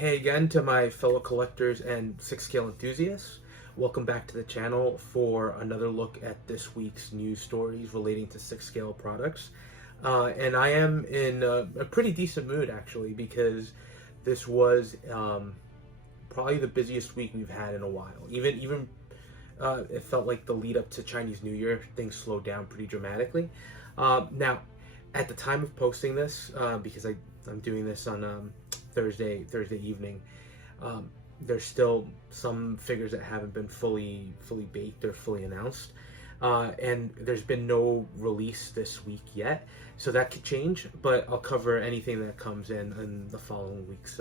Hey again to my fellow collectors and 6-scale enthusiasts. Welcome back to the channel for another look at this week's news stories relating to 6-scale products. And I am in a pretty decent mood actually, because this was probably the busiest week we've had in a while. Even it felt like the lead up to Chinese New Year, things slowed down pretty dramatically. Now, at the time of posting this, because I'm doing this on Thursday evening, there's still some figures that haven't been fully baked or fully announced, and there's been no release this week yet, so that could change. But I'll cover anything that comes in the following week's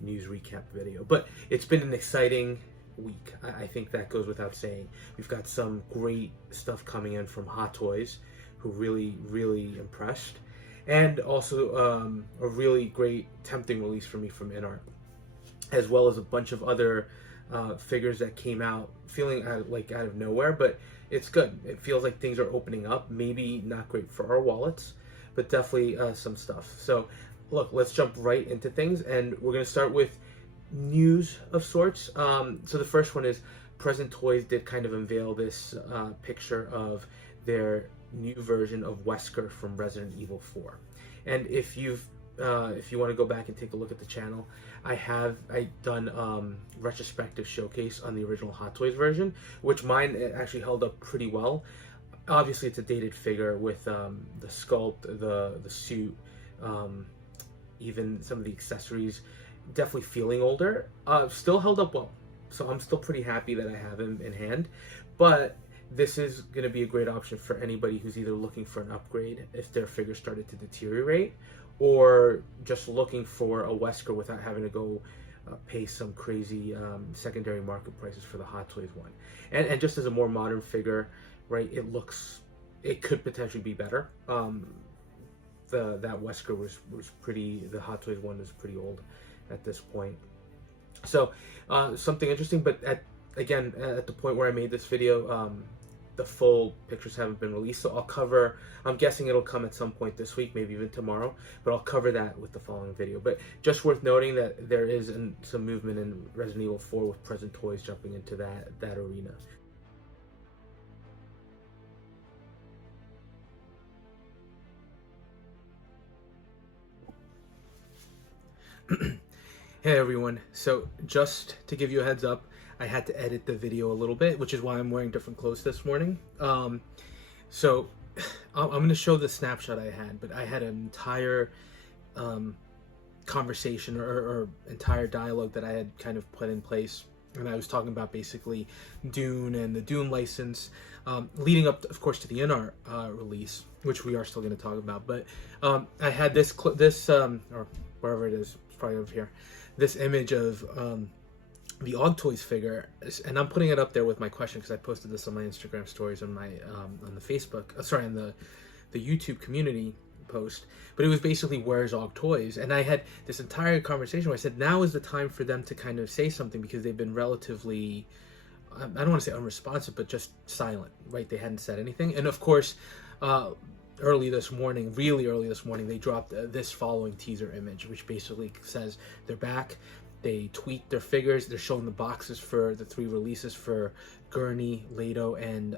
news recap video. But it's been an exciting week. I think that goes without saying. We've got some great stuff coming in from Aug Toys, who really impressed, and also a really great tempting release for me from Inart, as well as a bunch of other figures that came out feeling out of nowhere, but it's good. It feels like things are opening up. Maybe not great for our wallets, but definitely some stuff. So look, let's jump right into things, and we're gonna start with news of sorts. So the first one is Present Toys did kind of unveil this picture of their new version of Wesker from Resident Evil 4. And if you want to go back and take a look at the channel, I done retrospective showcase on the original Aug Toys version, which mine actually held up pretty well. Obviously, it's a dated figure with the sculpt, the suit, even some of the accessories, definitely feeling older. Still held up well, so I'm still pretty happy that I have him in hand. But this is going to be a great option for anybody who's either looking for an upgrade if their figure started to deteriorate, or just looking for a Wesker without having to go pay some crazy secondary market prices for the Aug Toys one. And just as a more modern figure, right, it could potentially be better. That Wesker was pretty, the Aug Toys one is pretty old at this point. So something interesting, but at the point where I made this video, the full pictures haven't been released, so I'll cover, I'm guessing it'll come at some point this week, maybe even tomorrow, but I'll cover that with the following video. But just worth noting that there is some movement in Resident Evil 4 with Present Toys jumping into that arena. Hey everyone, so just to give you a heads up, I had to edit the video a little bit, which is why I'm wearing different clothes this morning. So I'm going to show the snapshot I had, but I had an entire conversation or entire dialogue that I had kind of put in place, and I was talking about basically Dune and the Dune license, leading up, of course, to the Inart release, which we are still going to talk about. But I had this or wherever it is, it's probably over here, this image of the Aug Toys figure, and I'm putting it up there with my question because I posted this on my Instagram stories on my on the Facebook, on the YouTube community post. But it was basically, where's Aug Toys? And I had this entire conversation where I said now is the time for them to kind of say something, because they've been relatively, I don't want to say unresponsive, but just silent, right? They hadn't said anything. And of course, really early this morning, they dropped this following teaser image, which basically says they're back. They tweaked their figures. They're showing the boxes for the 3 releases for Gurney, Leto, and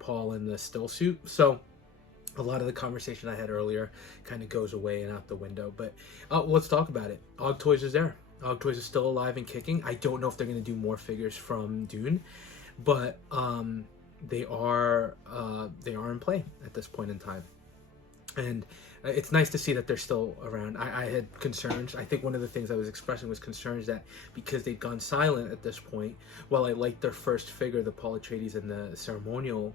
Paul in the still suit. So a lot of the conversation I had earlier kind of goes away and out the window. But let's talk about it. Aug Toys is there. Aug Toys is still alive and kicking. I don't know if they're going to do more figures from Dune, but they are in play at this point in time. And it's nice to see that they're still around. I had concerns. I think one of the things I was expressing was concerns that because they'd gone silent at this point, while I liked their first figure, the Paul Atreides in the ceremonial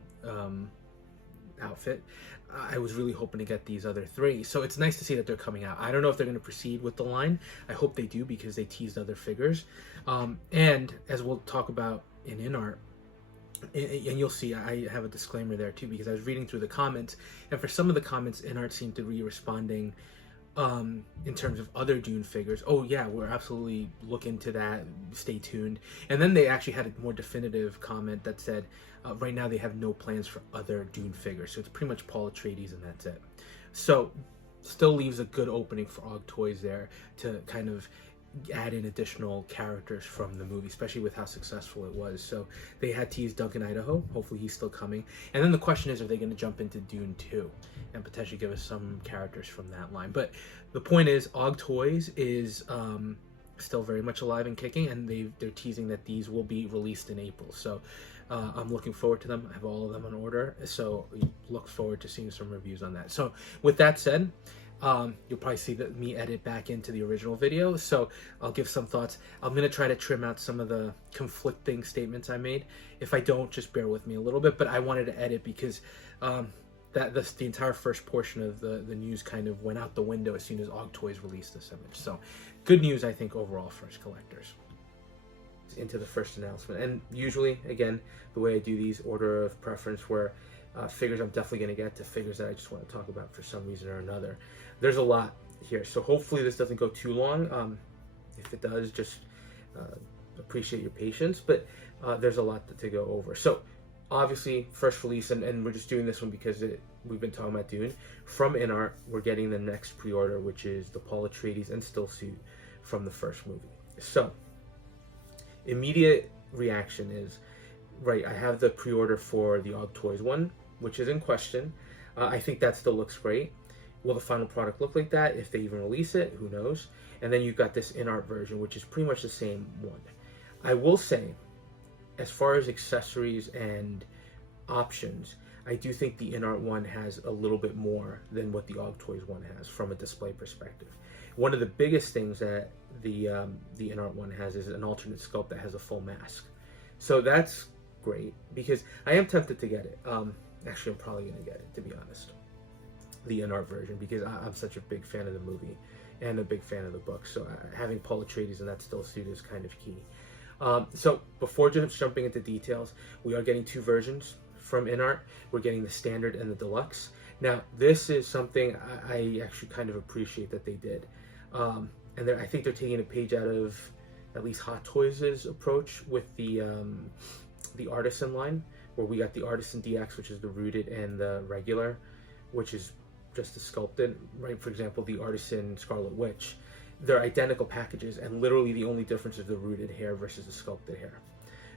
outfit, I was really hoping to get these other 3. So it's nice to see that they're coming out. I don't know if they're going to proceed with the line. I hope they do, because they teased other figures. And as we'll talk about in Inart, and you'll see I have a disclaimer there too, because I was reading through the comments, and for some of the comments, Inart seemed to be responding in terms of other Dune figures. Oh yeah, we're absolutely look into that, stay tuned. And then they actually had a more definitive comment that said right now they have no plans for other Dune figures, so it's pretty much Paul Atreides and that's it. So still leaves a good opening for Aug Toys there to kind of add in additional characters from the movie, especially with how successful it was. So they had teased Duncan Idaho. Hopefully he's still coming. And then the question is, are they going to jump into Dune 2 and potentially give us some characters from that line? But the point is, Aug Toys is still very much alive and kicking, and they're teasing that these will be released in April. So I'm looking forward to them. I have all of them on order, so look forward to seeing some reviews on that. So with that said, you'll probably see me edit back into the original video, so I'll give some thoughts. I'm going to try to trim out some of the conflicting statements I made. If I don't, just bear with me a little bit, but I wanted to edit because the entire first portion of the news kind of went out the window as soon as Aug Toys released this image. So good news, I think, overall for us collectors. Into the first announcement, and usually, again, the way I do these, order of preference, where figures I'm definitely going to get to figures that I just want to talk about for some reason or another. There's a lot here, so hopefully this doesn't go too long. If it does, just appreciate your patience, but there's a lot to go over. So obviously, first release, and we're just doing this one because we've been talking about Dune. From Inart, we're getting the next pre-order, which is the Paul Atreides and still suit from the first movie. So immediate reaction is, right, I have the pre-order for the Aug Toys one, which is in question. I think that still looks great. Will the final product look like that? If they even release it, who knows? And then you've got this Inart version, which is pretty much the same one. I will say, as far as accessories and options, I do think the Inart one has a little bit more than what the Aug Toys one has from a display perspective. One of the biggest things that the Inart one has is an alternate sculpt that has a full mask. So that's great, because I am tempted to get it. Actually, I'm probably going to get it, to be honest. The Inart version, because I'm such a big fan of the movie and a big fan of the book. So having Paul Atreides in that still suit is kind of key. So before just jumping into details, we are getting two versions from Inart. We're getting the standard and the deluxe. Now, this is something I actually kind of appreciate that they did. And I think they're taking a page out of at least Hot Toys' approach with the Artisan line, where we got the Artisan DX, which is the rooted, and the regular, which is just the sculpted, right? For example, the Artisan Scarlet Witch, they're identical packages, and literally the only difference is the rooted hair versus the sculpted hair.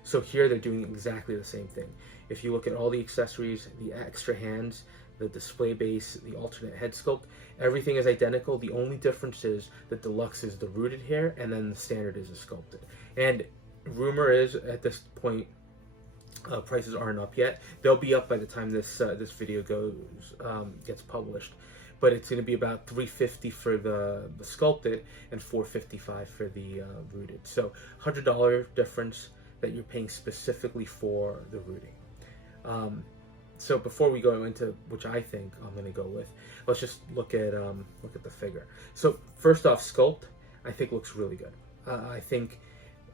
So here they're doing exactly the same thing. If you look at all the accessories, the extra hands, the display base, the alternate head sculpt, everything is identical. The only difference is the deluxe is the rooted hair, and then the standard is the sculpted. And rumor is, at this point, prices aren't up yet. They'll be up by the time this video gets published, but it's going to be about $350 for the sculpted and $455 for the rooted. So $100 difference that you're paying specifically for the rooting. So before we go into which I think I'm going to go with, let's just look at the figure. So first off, sculpt I think looks really good. I think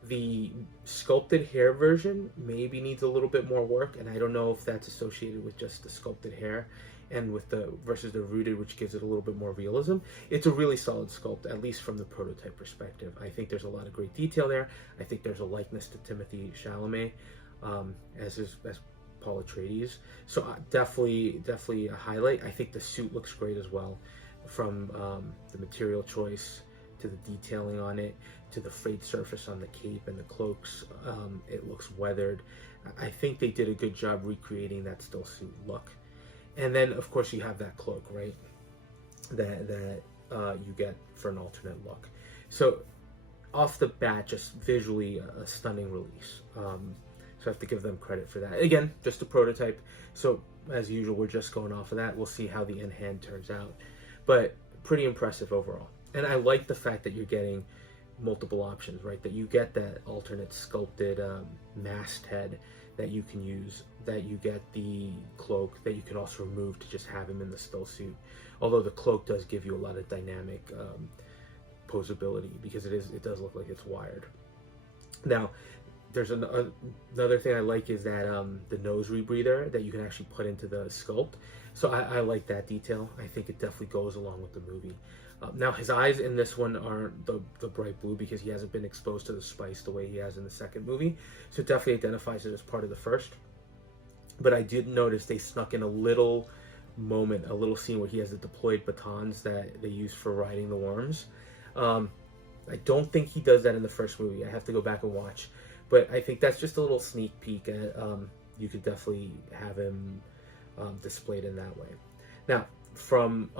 the sculpted hair version maybe needs a little bit more work, and I don't know if that's associated with just the sculpted hair and with the versus the rooted, which gives it a little bit more realism. It's a really solid sculpt, at least from the prototype perspective. I think there's a lot of great detail there. I think there's a likeness to Timothy Chalamet as Paul Atreides. So definitely a highlight. I think the suit looks great as well, from the material choice to the detailing on it, to the frayed surface on the cape and the cloaks. It looks weathered. I think they did a good job recreating that still suit look. And then, of course, you have that cloak, right? That you get for an alternate look. So off the bat, just visually a stunning release. So I have to give them credit for that. Again, just a prototype. So as usual, we're just going off of that. We'll see how the in-hand turns out. But pretty impressive overall. And I like the fact that you're getting multiple options, right? That you get that alternate sculpted masked head that you can use, that you get the cloak that you can also remove to just have him in the still suit. Although the cloak does give you a lot of dynamic posability, because it does look like it's wired. Now, there's another thing I like is that the nose rebreather that you can actually put into the sculpt. So I like that detail. I think it definitely goes along with the movie. Now, his eyes in this one aren't the bright blue, because he hasn't been exposed to the spice the way he has in the second movie. So it definitely identifies it as part of the first. But I did notice they snuck in a little moment, a little scene where he has the deployed batons that they use for riding the worms. I don't think he does that in the first movie. I have to go back and watch, but I think that's just a little sneak peek at, you could definitely have him displayed in that way. Now, from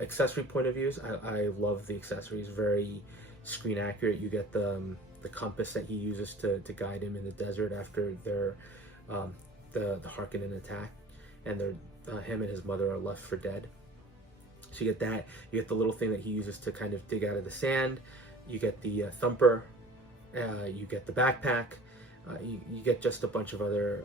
accessory point of views, I love the accessories. Very screen accurate. You get the compass that he uses to guide him in the desert after their the Harkonnen attack, and him and his mother are left for dead. So you get that. You get the little thing that he uses to kind of dig out of the sand. You get the thumper. You get the backpack. You get just a bunch of other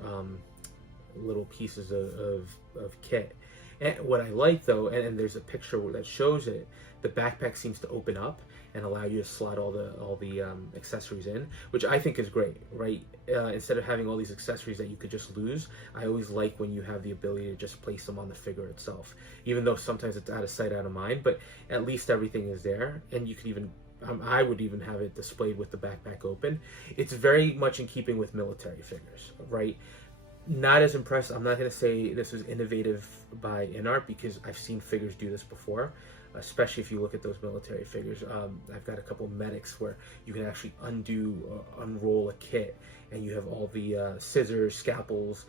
little pieces of kit. And what I like though, and there's a picture that shows it, the backpack seems to open up and allow you to slot all the accessories in, which I think is great, right? Instead of having all these accessories that you could just lose, I always like when you have the ability to just place them on the figure itself, even though sometimes it's out of sight, out of mind, but at least everything is there, and you could even, I would even have it displayed with the backpack open. It's very much in keeping with military figures, right? Not as impressed. I'm not going to say this was innovative by Inart, because I've seen figures do this before, especially if you look at those military figures. I've got a couple of medics where you can actually unroll a kit, and you have all the scissors, scalpels,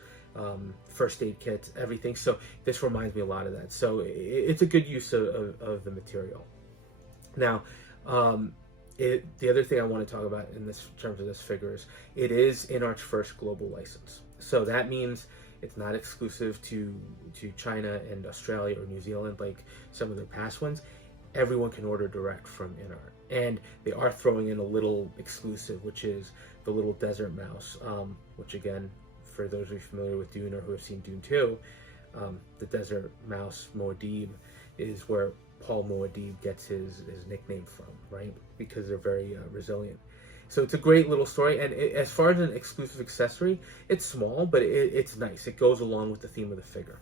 first aid kits, everything. So this reminds me a lot of that. So it's a good use of the material. Now, the other thing I want to talk about in terms of this figure is it is Inart's first global license. So that means it's not exclusive to China and Australia or New Zealand like some of their past ones. Everyone can order direct from Inart. And they are throwing in a little exclusive, which is the little desert mouse, which again, for those of you familiar with Dune or who have seen Dune 2, the desert mouse Muad'Dib is where Paul Muad'Dib gets his nickname from, right? Because they're very resilient. So it's a great little story, and as far as an exclusive accessory, it's small, but it's nice. It goes along with the theme of the figure.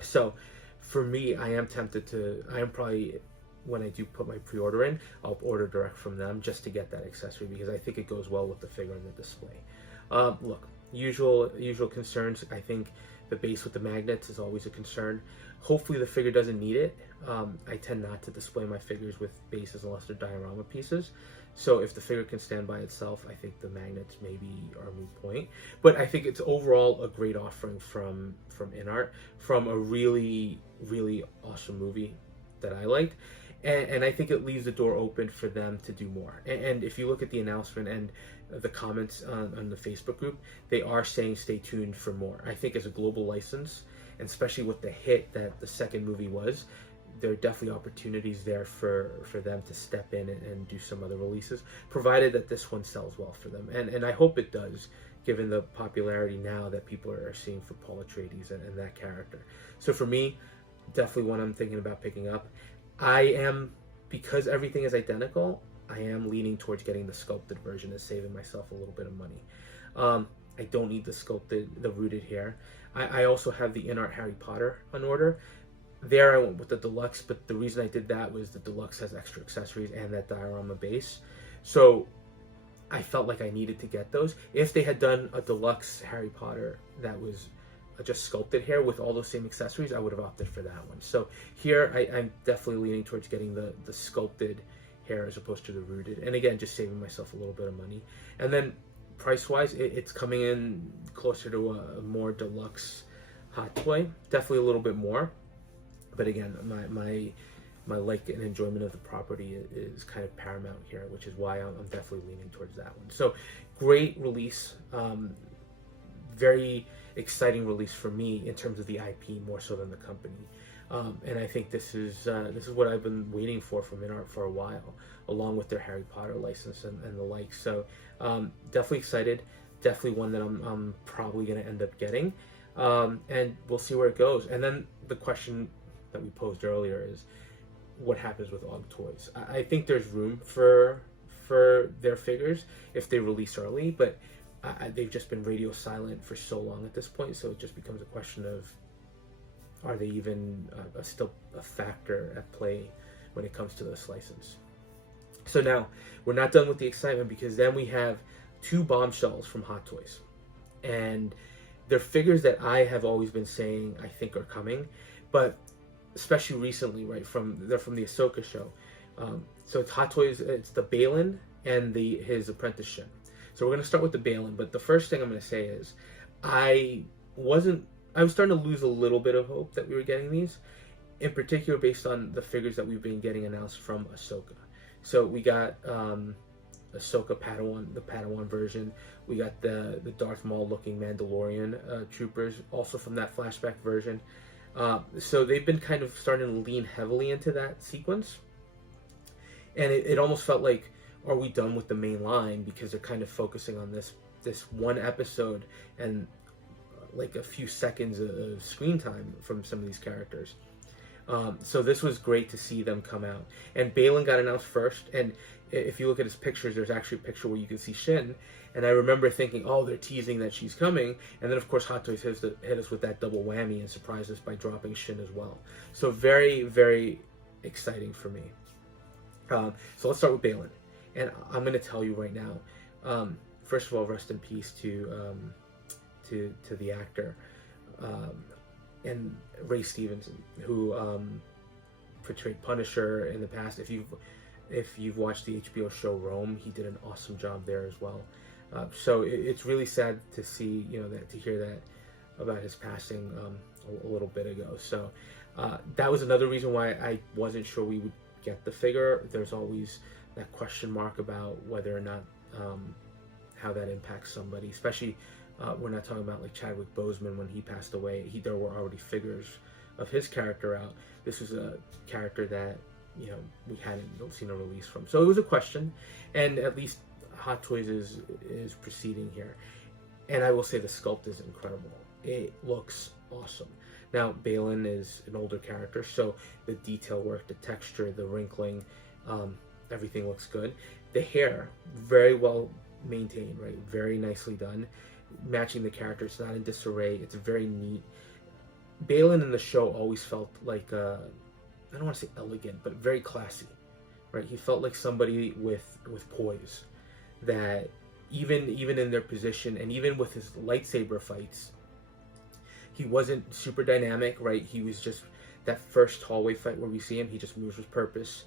So for me, I am probably, when I do put my pre-order in, I'll order direct from them just to get that accessory, because I think it goes well with the figure and the display. Look, usual concerns. I think the base with the magnets is always a concern. Hopefully the figure doesn't need it. I tend not to display my figures with bases unless they're diorama pieces. So if the figure can stand by itself, I think the magnets maybe are a moot point. But I think it's overall a great offering from Inart, from a really, really awesome movie that I liked. And I think it leaves the door open for them to do more. And if you look at the announcement and the comments on the Facebook group, they are saying stay tuned for more. I think as a global license, and especially with the hit that the second movie was, there are definitely opportunities there for them to step in and do some other releases, provided that this one sells well for them. And I hope it does, given the popularity now that people are seeing for Paul Atreides and that character. So for me, definitely one I'm thinking about picking up. Because everything is identical, I am leaning towards getting the sculpted version and saving myself a little bit of money. I don't need the rooted hair. I also have the Inart Harry Potter on order. There I went with the deluxe, but the reason I did that was the deluxe has extra accessories and that diorama base. So I felt like I needed to get those. If they had done a deluxe Harry Potter that was just sculpted hair with all those same accessories, I would have opted for that one. So here I'm definitely leaning towards getting the sculpted hair as opposed to the rooted. And again, just saving myself a little bit of money. And then price-wise, it's coming in closer to a more deluxe hot toy. Definitely a little bit more. But again, my like and enjoyment of the property is kind of paramount here, which is why I'm definitely leaning towards that one. So great release, very exciting release for me in terms of the IP more so than the company. And I think this is what I've been waiting for from Inart for a while, along with their Harry Potter license and the like. So definitely excited, definitely one that I'm probably going to end up getting, and we'll see where it goes. And then the question that we posed earlier is, what happens with Aug Toys? I think there's room for their figures if they release early, but they've just been radio silent for so long at this point, so it just becomes a question of, are they even still a factor at play when it comes to this license? So now, we're not done with the excitement, because then we have two bombshells from Hot Toys. And they're figures that I have always been saying I think are coming, but especially recently, right, they're from the Ahsoka show. So it's Hot Toys. It's the Baylan and his apprentice Shin. So we're gonna start with the Baylan. But the first thing I'm gonna say is, I was starting to lose a little bit of hope that we were getting these, in particular based on the figures that we've been getting announced from Ahsoka. So we got Ahsoka Padawan, the Padawan version. We got the Darth Maul looking Mandalorian troopers, also from that flashback version. So they've been kind of starting to lean heavily into that sequence. And it almost felt like, are we done with the main line? Because they're kind of focusing on this one episode and like a few seconds of screen time from some of these characters. So this was great to see them come out. And Baylan got announced first, and if you look at his pictures, there's actually a picture where you can see Shin. And I remember thinking, oh, they're teasing that she's coming. And then, of course, Hot Toys hit us with that double whammy and surprised us by dropping Shin as well. So very, very exciting for me. So let's start with Baylan. And I'm going to tell you right now, first of all, rest in peace to the actor. And Ray Stevenson, who portrayed Punisher in the past. If you've watched the HBO show Rome, he did an awesome job there as well. So it's really sad to see, to hear that about his passing a little bit ago. So that was another reason why I wasn't sure we would get the figure. There's always that question mark about whether or not how that impacts somebody, especially. We're not talking about like Chadwick Boseman when he passed away. There were already figures of his character out. This was a character that we hadn't seen a release from, so it was a question. And at least Hot Toys is proceeding here. And I will say the sculpt is incredible. It looks awesome. Now Baylan is an older character, so the detail work, the texture, the wrinkling, everything looks good. The hair, very well maintained, right? Very nicely done. Matching the character, it's not in disarray, it's very neat. Baylan in the show always felt like I don't want to say elegant, but very classy, right? He felt like somebody with poise, that even in their position, and even with his lightsaber fights, he wasn't super dynamic, right? He was just that first hallway fight where we see him, he just moves with purpose,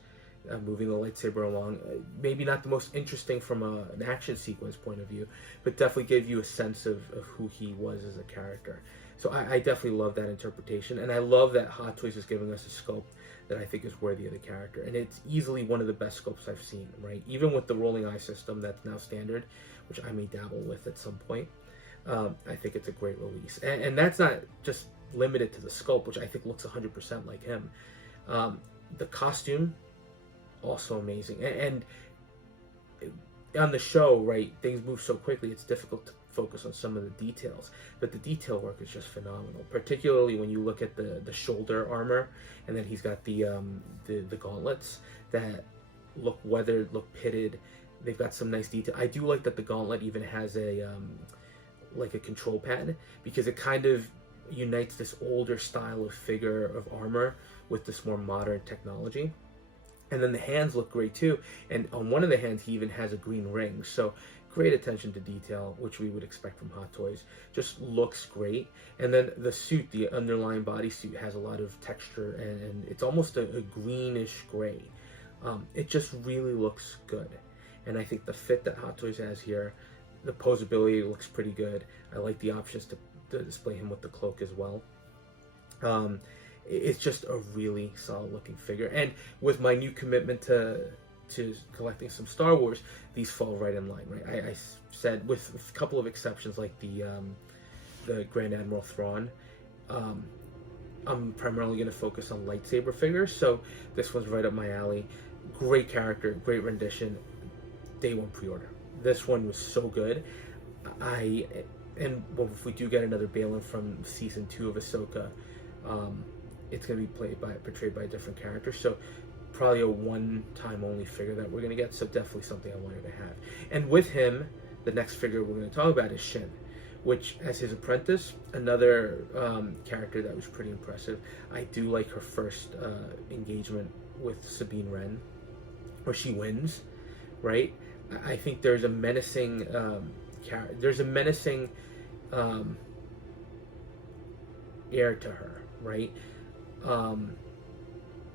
moving the lightsaber along. Maybe not the most interesting from an action sequence point of view, but definitely gave you a sense of who he was as a character. So I definitely love that interpretation, and I love that Hot Toys is giving us a sculpt that I think is worthy of the character, and it's easily one of the best sculpts I've seen, right? Even with the rolling eye system that's now standard, which I may dabble with at some point, I think it's a great release. And that's not just limited to the sculpt, which I think looks 100% like him. The costume, also amazing. And on the show, right, things move so quickly, it's difficult to focus on some of the details, but the detail work is just phenomenal, particularly when you look at the shoulder armor, and then he's got the gauntlets that look weathered, look pitted. They've got some nice detail. I do like that the gauntlet even has a like a control pad, because it kind of unites this older style of figure of armor with this more modern technology. And then the hands look great too. And on one of the hands, he even has a green ring. So great attention to detail, which we would expect from Hot Toys. Just looks great. And then the suit, the underlying bodysuit, has a lot of texture, and it's almost a greenish gray. It just really looks good. And I think the fit that Hot Toys has here, the posability looks pretty good. I like the options to display him with the cloak as well. It's just a really solid looking figure, and with my new commitment to collecting some Star Wars, these fall right in line, right? I said, with a couple of exceptions, like the Grand Admiral Thrawn, I'm primarily going to focus on lightsaber figures, so this one's right up my alley. Great character, great rendition, day one pre-order. This one was so good. If we do get another Baylan from season 2 of Ahsoka, it's going to be portrayed by a different character, so probably a one-time only figure that we're going to get, so definitely something I wanted to have. And with him, the next figure we're going to talk about is Shin, which, as his apprentice, another character that was pretty impressive. I do like her first engagement with Sabine Wren, where she wins, right? I think there's a menacing air to her, right?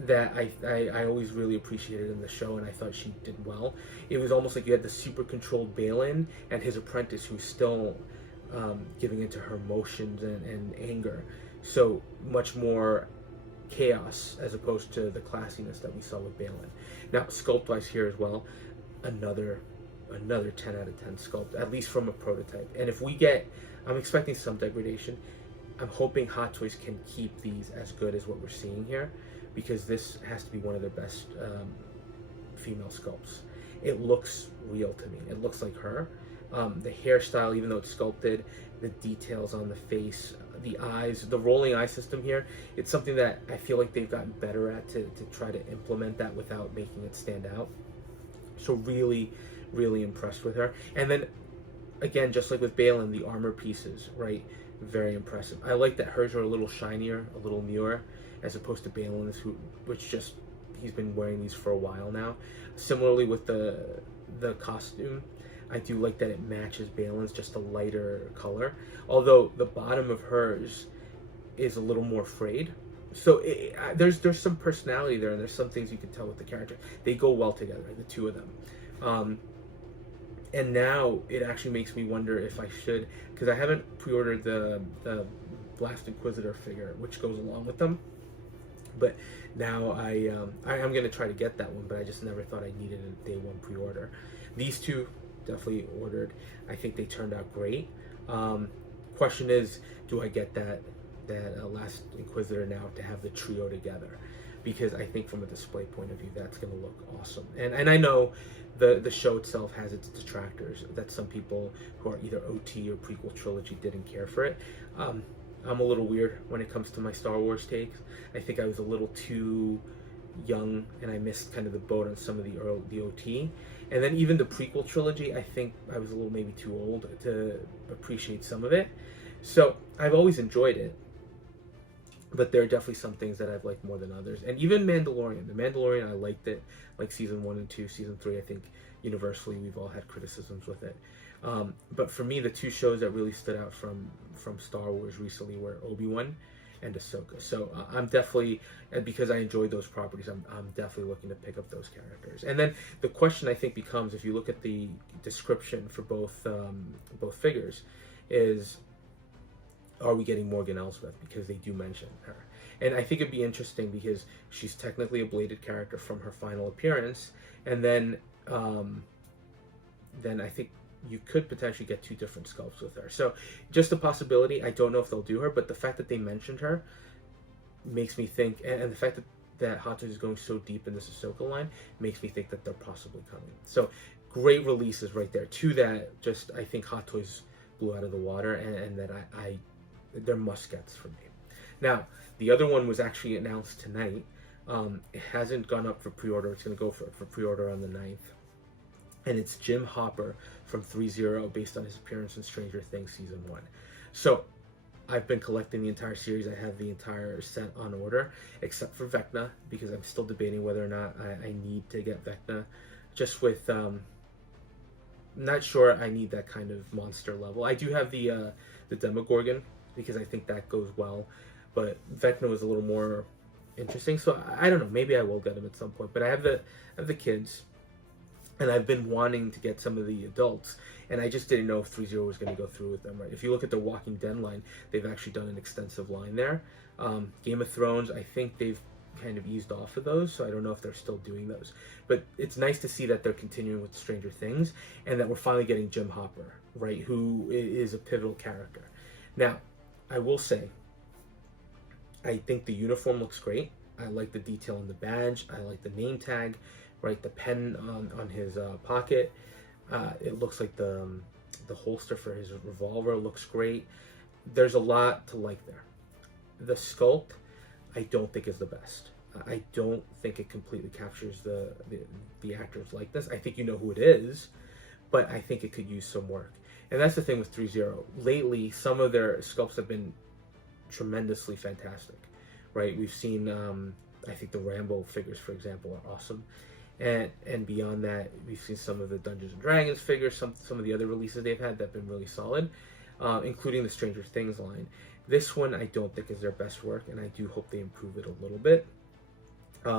that I always really appreciated in the show, and I thought she did well. It was almost like you had the super controlled Baylan and his apprentice, who's still giving into her emotions and anger. So much more chaos as opposed to the classiness that we saw with Baylan. Now, sculpt-wise here as well, another 10 out of 10 sculpt, at least from a prototype. And if we get, I'm expecting some degradation. I'm hoping Hot Toys can keep these as good as what we're seeing here, because this has to be one of their best female sculpts. It looks real to me. It looks like her. The hairstyle, even though it's sculpted, the details on the face, the eyes, the rolling eye system here, it's something that I feel like they've gotten better at to try to implement that without making it stand out. So really, really impressed with her. And then, again, just like with Baylan, the armor pieces, right? Very impressive. I like that hers are a little shinier, a little newer, as opposed to Baylan's, which just, he's been wearing these for a while now. Similarly with the costume, I do like that it matches Baylan's, just a lighter color. Although the bottom of hers is a little more frayed. So there's some personality there, and there's some things you can tell with the character. They go well together, the two of them. And now it actually makes me wonder if I should, because I haven't pre-ordered the Blast Inquisitor figure, which goes along with them. But now I'm going to try to get that one, but I just never thought I needed a day one pre-order. These two, definitely ordered. I think they turned out great. Question is, do I get that Last Inquisitor now to have the trio together? Because I think from a display point of view, that's going to look awesome. And I know the show itself has its detractors, that some people who are either OT or prequel trilogy didn't care for it. I'm a little weird when it comes to my Star Wars takes. I think I was a little too young, and I missed kind of the boat on some of the OT. And then even the prequel trilogy, I think I was a little maybe too old to appreciate some of it. So I've always enjoyed it, but there are definitely some things that I've liked more than others. And even Mandalorian. The Mandalorian, I liked it. Like season 1 and 2, season 3, I think universally we've all had criticisms with it. But for me, the two shows that really stood out from Star Wars recently were Obi-Wan and Ahsoka. So I'm definitely, and because I enjoyed those properties, I'm definitely looking to pick up those characters. And then the question I think becomes, if you look at the description for both figures, is are we getting Morgan Elsbeth? Because they do mention her. And I think it'd be interesting because she's technically a bladed character from her final appearance, and then I think you could potentially get two different sculpts with her. So just a possibility. I don't know if they'll do her, but the fact that they mentioned her makes me think, and the fact that Hot Toys is going so deep in this Ahsoka line makes me think that they're possibly coming. So great releases right there. Two that just I think Hot Toys blew out of the water, and that they're must-gets for me. Now, the other one was actually announced tonight. It hasn't gone up for pre-order. It's going to go for pre-order on the 9th. And it's Jim Hopper from 3-0, based on his appearance in Stranger Things Season 1. So, I've been collecting the entire series. I have the entire set on order, except for Vecna, because I'm still debating whether or not I need to get Vecna. Just with, not sure I need that kind of monster level. I do have the Demogorgon, because I think that goes well. But Vecna was a little more interesting. So, I don't know. Maybe I will get him at some point. But I have the kids. And I've been wanting to get some of the adults, and I just didn't know if 3-0 was going to go through with them, right? If you look at the Walking Dead line, they've actually done an extensive line there. Game of Thrones, I think they've kind of eased off of those, so I don't know if they're still doing those. But it's nice to see that they're continuing with Stranger Things, and that we're finally getting Jim Hopper, right, who is a pivotal character. Now, I will say, I think the uniform looks great. I like the detail on the badge. I like the name tag. Right, the pen on his pocket. It looks like the holster for his revolver looks great. There's a lot to like there. The sculpt, I don't think is the best. I don't think it completely captures the actor's likeness. I think you know who it is, but I think it could use some work. And that's the thing with 3-0. Lately, some of their sculpts have been tremendously fantastic. Right, we've seen, I think the Rambo figures, for example, are awesome. And beyond that, we've seen some of the Dungeons and Dragons figures, some of the other releases they've had that have been really solid, including the Stranger Things line. This one I don't think is their best work, and I do hope they improve it a little bit.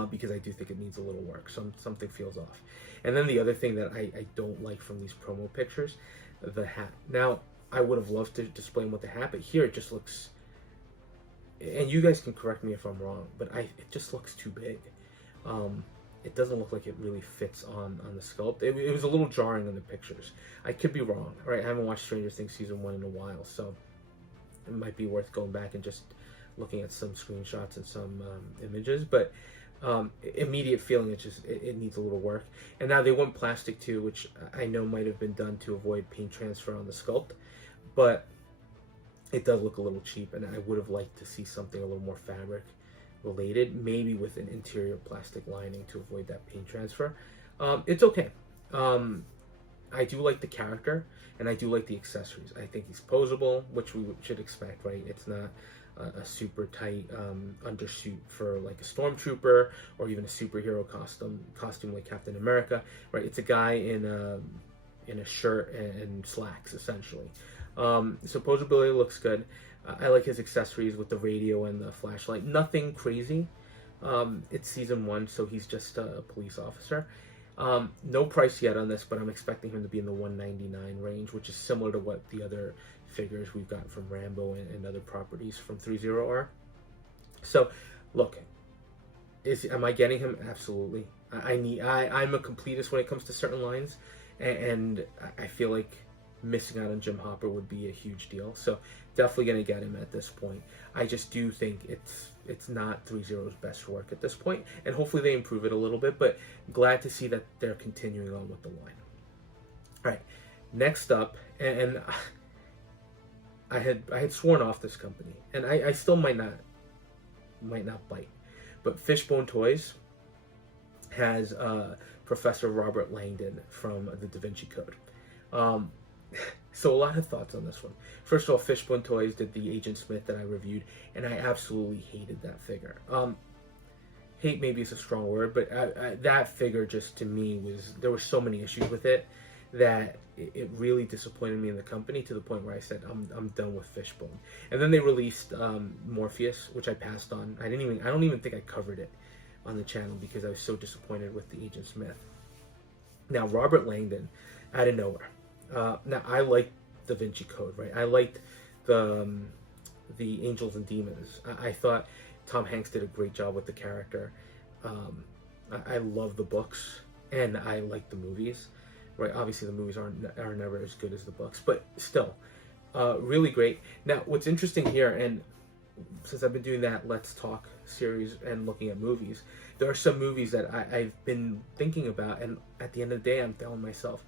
because I do think it needs a little work. Something feels off. And then the other thing that I don't like from these promo pictures, the hat. Now, I would have loved to display him with the hat, but here it just looks, and you guys can correct me if I'm wrong, but it just looks too big. It doesn't look like it really fits on the sculpt. It was a little jarring in the pictures. I could be wrong, right? I haven't watched Stranger Things season 1 in a while, so it might be worth going back and just looking at some screenshots and some images, but immediate feeling, it needs a little work. And now they went plastic too, which I know might have been done to avoid paint transfer on the sculpt, but it does look a little cheap, and I would have liked to see something a little more fabric related, maybe with an interior plastic lining to avoid that paint transfer. It's okay. I do like the character, and I do like the accessories. I think he's posable, which we should expect, right? It's not a super tight undersuit for like a stormtrooper or even a superhero costume like Captain America, right? It's a guy in a shirt and slacks, essentially. So posability looks good. I like his accessories with the radio and the flashlight. Nothing crazy. It's season 1, so he's just a police officer. No price yet on this, but I'm expecting him to be in the $199 range, which is similar to what the other figures we've got from Rambo and other properties from 3.0 are. So, look, am I getting him? Absolutely. I'm a completist when it comes to certain lines, and I feel like missing out on Jim Hopper would be a huge deal. So definitely going to get him at this point. I just do think it's not 3.0's best work at this point, and hopefully they improve it a little bit, but glad to see that they're continuing on with the line. All right, next up, and I had sworn off this company, and I still might not bite, but Fishbone Toys has Professor Robert Langdon from the DaVinci Code. So a lot of thoughts on this one. First of all, Fishbone Toys did the Agent Smith that I reviewed, and I absolutely hated that figure. Hate maybe is a strong word, but that figure just to me there were so many issues with it that it really disappointed me in the company, to the point where I said I'm done with Fishbone. And then they released Morpheus, which I passed on. I don't even think I covered it on the channel because I was so disappointed with the Agent Smith. Now Robert Langdon, out of nowhere. Now I liked DaVinci Code, right? I liked the Angels and Demons. I thought Tom Hanks did a great job with the character. I love the books, and I like the movies, right? Obviously the movies are never as good as the books, but still, really great. Now what's interesting here, and since I've been doing that Let's Talk series and looking at movies, there are some movies that I've been thinking about, and at the end of the day I'm telling myself,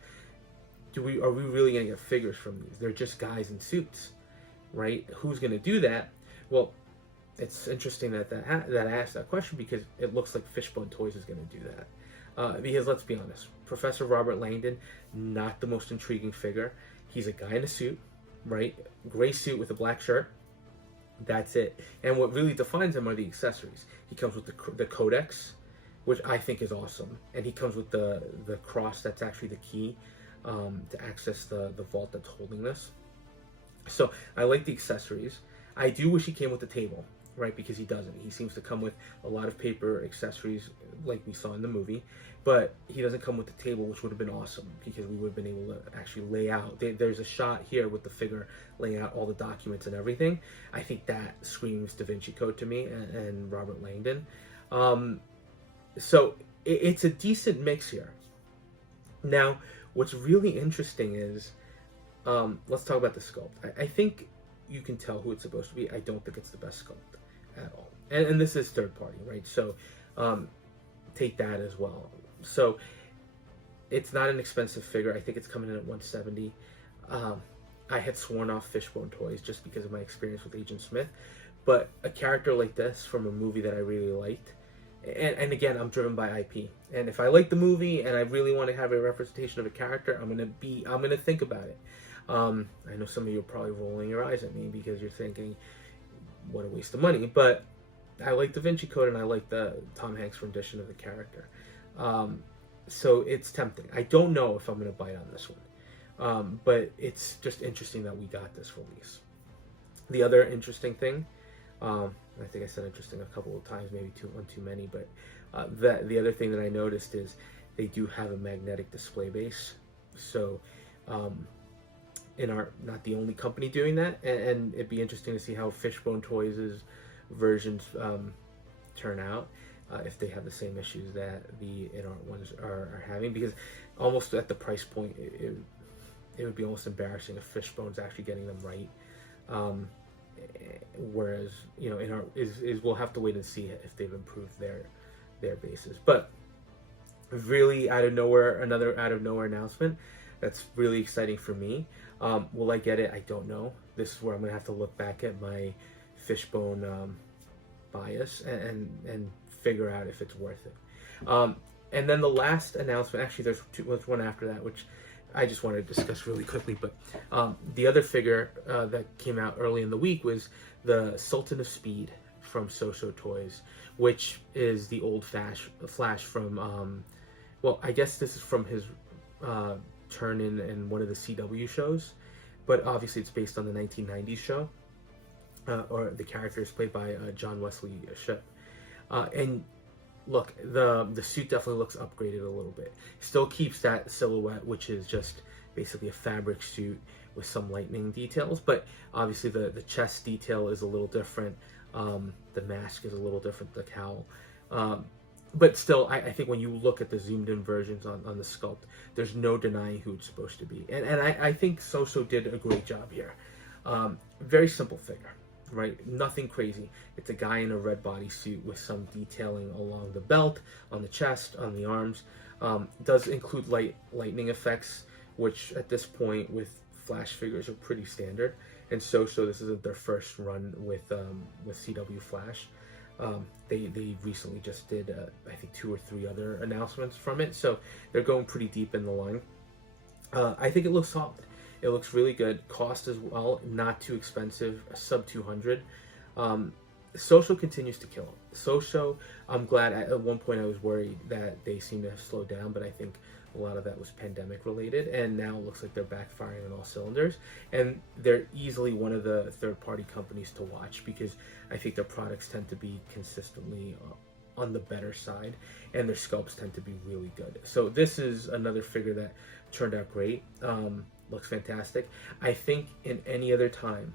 are we really going to get figures from these? They're just guys in suits, right? Who's going to do that? Well, it's interesting that I asked that question, because it looks like Fishbone Toys is going to do that. Because let's be honest, Professor Robert Langdon, not the most intriguing figure. He's a guy in a suit, right? Gray suit with a black shirt. That's it. And what really defines him are the accessories. He comes with the codex, which I think is awesome, and he comes with the cross that's actually the key to access the vault that's holding this. So I like the accessories. I do wish he came with the table, right? Because he doesn't. He seems to come with a lot of paper accessories like we saw in the movie, but he doesn't come with the table, which would have been awesome, because we would have been able to actually lay out. There's a shot here with the figure laying out all the documents and everything. I think that screams DaVinci Code to me, and Robert Langdon. So it's a decent mix here. Now, what's really interesting is, let's talk about the sculpt. I think you can tell who it's supposed to be. I don't think it's the best sculpt at all. And this is third party, right? So take that as well. So it's not an expensive figure. I think it's coming in at $170. I had sworn off Fishbone Toys just because of my experience with Agent Smith. But a character like this from a movie that I really liked, and again, I'm driven by IP. And if I like the movie and I really want to have a representation of a character, I'm gonna think about it. I know some of you are probably rolling your eyes at me because you're thinking, what a waste of money. But I like DaVinci Code, and I like the Tom Hanks rendition of the character. So it's tempting. I don't know if I'm gonna bite on this one, but it's just interesting that we got this release. The other interesting thing, I think I said interesting a couple of times, maybe one too many, but the other thing that I noticed is they do have a magnetic display base. So Inart, not the only company doing that, and it'd be interesting to see how Fishbone Toys' versions turn out, if they have the same issues that the Inart ones are having, because almost at the price point, it would be almost embarrassing if Fishbone's actually getting them right. Whereas, you know, Inart is we'll have to wait and see if they've improved their bases. But really out of nowhere, another out of nowhere announcement that's really exciting for me. Will I get it? I don't know. This is where I'm gonna have to look back at my Fishbone bias and figure out if it's worth it. And then the last announcement, actually there's one after that, which I just wanted to discuss really quickly, but the other figure that came out early in the week was the Sultan of Speed from Soosoo Toys, which is the old Flash from, well, I guess this is from his turn in one of the CW shows, but obviously it's based on the 1990s show, or the character is played by John Wesley Shipp. And look, the suit definitely looks upgraded a little bit. Still keeps that silhouette, which is just basically a fabric suit with some lightning details, but obviously the chest detail is a little different. The mask is a little different, the cowl. But still, I think when you look at the zoomed in versions on the sculpt, there's no denying who it's supposed to be. And I think Soosoo did a great job here. Very simple figure, right? Nothing crazy. It's a guy in a red bodysuit with some detailing along the belt, on the chest, on the arms. Does include lightning effects, which at this point with Flash figures are pretty standard. And Soosoo, this isn't their first run with CW Flash. They recently just did I think 2 or 3 other announcements from it, so they're going pretty deep in the line. I think it looks solid. It looks really good. Cost as well, not too expensive, sub 200. Soosoo continues to kill them. Soosoo, I'm glad. At one point I was worried that they seemed to have slowed down, but I think a lot of that was pandemic related, and now it looks like they're backfiring on all cylinders, and they're easily one of the third-party companies to watch, because I think their products tend to be consistently on the better side, and their sculpts tend to be really good. So this is another figure that turned out great. Looks fantastic. I think in any other time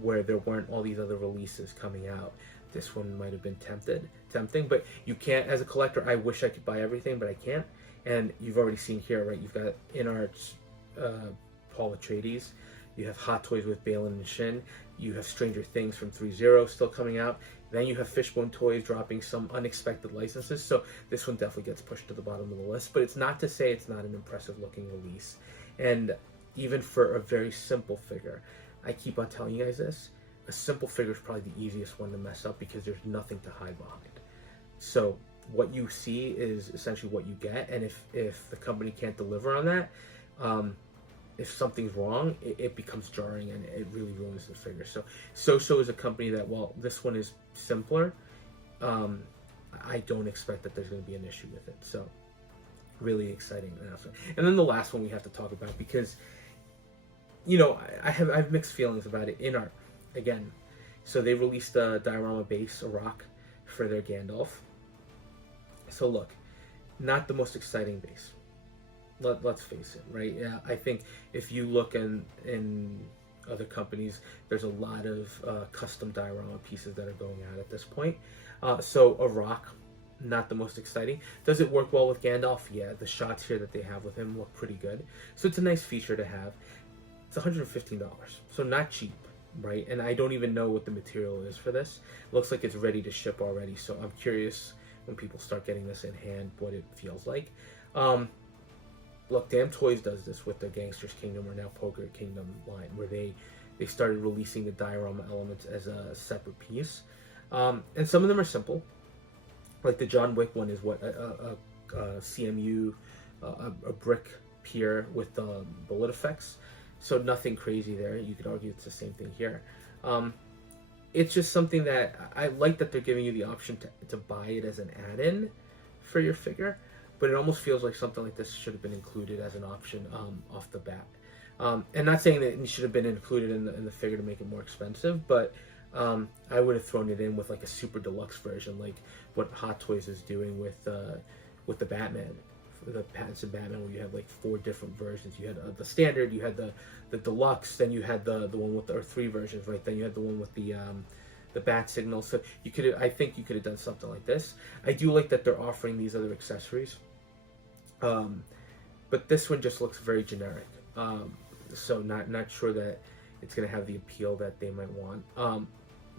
where there weren't all these other releases coming out, this one might have been tempting, but you can't. As a collector, I wish I could buy everything, but I can't. And you've already seen here, right? You've got Inart's Paul Atreides. You have Hot Toys with Baylan and Shin. You have Stranger Things from 3.0 still coming out. Then you have Fishbone Toys dropping some unexpected licenses. So this one definitely gets pushed to the bottom of the list. But it's not to say it's not an impressive looking release. And even for a very simple figure, I keep on telling you guys this, a simple figure is probably the easiest one to mess up because there's nothing to hide behind. So what you see is essentially what you get, and if the company can't deliver on that, if something's wrong, it becomes jarring and it really ruins the figure. So Soosoo is a company that, while this one is simpler, I don't expect that there's going to be an issue with it. So really exciting announcement. And then the last one we have to talk about, because you know I have mixed feelings about it. Inart again, so they released a diorama base, a rock, for their Gandalf. So look, not the most exciting base. Let's face it, right? Yeah, I think if you look in other companies, there's a lot of custom diorama pieces that are going out at this point. So a rock, not the most exciting. Does it work well with Gandalf? Yeah, the shots here that they have with him look pretty good. So it's a nice feature to have. It's $115, so not cheap, right? And I don't even know what the material is for this. It looks like it's ready to ship already, so I'm curious when people start getting this in hand what it feels like. Look, Damn Toys does this with their Gangsters Kingdom, or now Poker Kingdom line, where they started releasing the diorama elements as a separate piece. And some of them are simple. Like the John Wick one is what, a CMU, a brick pier with bullet effects. So nothing crazy there. You could argue it's the same thing here. It's just something that I like, that they're giving you the option to buy it as an add-in for your figure, but it almost feels like something like this should have been included as an option off the bat. And not saying that it should have been included in the figure to make it more expensive, but I would have thrown it in with like a super deluxe version, like what Hot Toys is doing with the Batman, the Pattinson Batman, where you have like 4 different versions. You had the standard, you had the deluxe, then you had the one with or 3 versions, right? Then you had the one with the bat signal. So you could, I think you could have done something like this. I do like that they're offering these other accessories, but this one just looks very generic. So not sure that it's gonna have the appeal that they might want.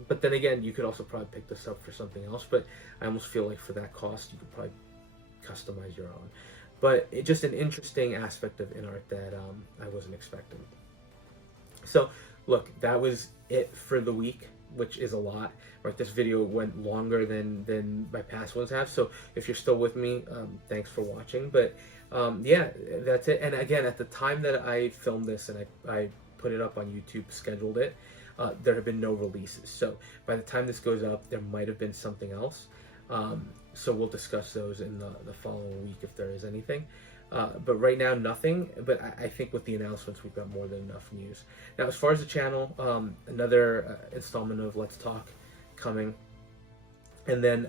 But then again, you could also probably pick this up for something else. But I almost feel like for that cost, you could probably customize your own. But it's just an interesting aspect of Inart that I wasn't expecting. So look, that was it for the week, which is a lot. Right, this video went longer than my past ones have. So if you're still with me, thanks for watching. But yeah, that's it. And again, at the time that I filmed this and I put it up on YouTube, scheduled it, there have been no releases. So by the time this goes up, there might have been something else. So we'll discuss those in the following week if there is anything. But right now, nothing. But I think with the announcements, we've got more than enough news. Now, as far as the channel, another installment of Let's Talk coming. And then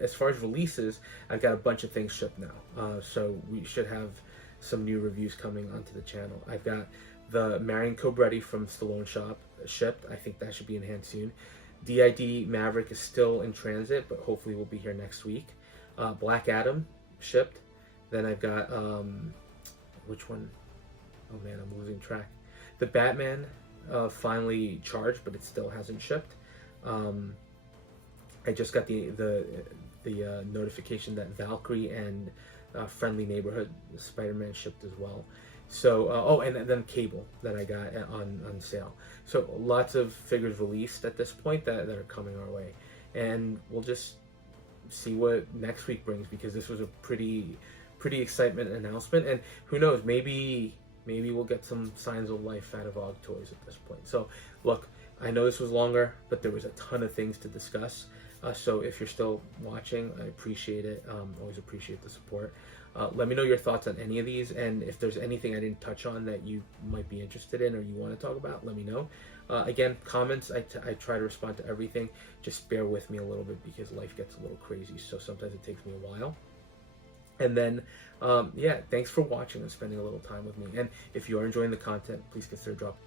as far as releases, I've got a bunch of things shipped now. So we should have some new reviews coming onto the channel. I've got the Marion Cobretti from Stallone Shop shipped. I think that should be in hand soon. DID Maverick is still in transit, but hopefully will be here next week. Black Adam shipped. Then I've got, which one? Oh man, I'm losing track. The Batman finally charged, but it still hasn't shipped. I just got the notification that Valkyrie and Friendly Neighborhood Spider-Man shipped as well. So, oh, and then Cable that I got on sale. So lots of figures released at this point that are coming our way. And we'll just see what next week brings, because this was a pretty excitement announcement. And who knows, maybe we'll get some signs of life out of Aug Toys at this point. So look, I know this was longer, but there was a ton of things to discuss. So if you're still watching, I appreciate it. Always appreciate the support. Let me know your thoughts on any of these, and if there's anything I didn't touch on that you might be interested in or you want to talk about, let me know. Again, comments, I try to respond to everything. Just bear with me a little bit because life gets a little crazy, so sometimes it takes me a while. And then, yeah, thanks for watching and spending a little time with me. And if you are enjoying the content, please consider dropping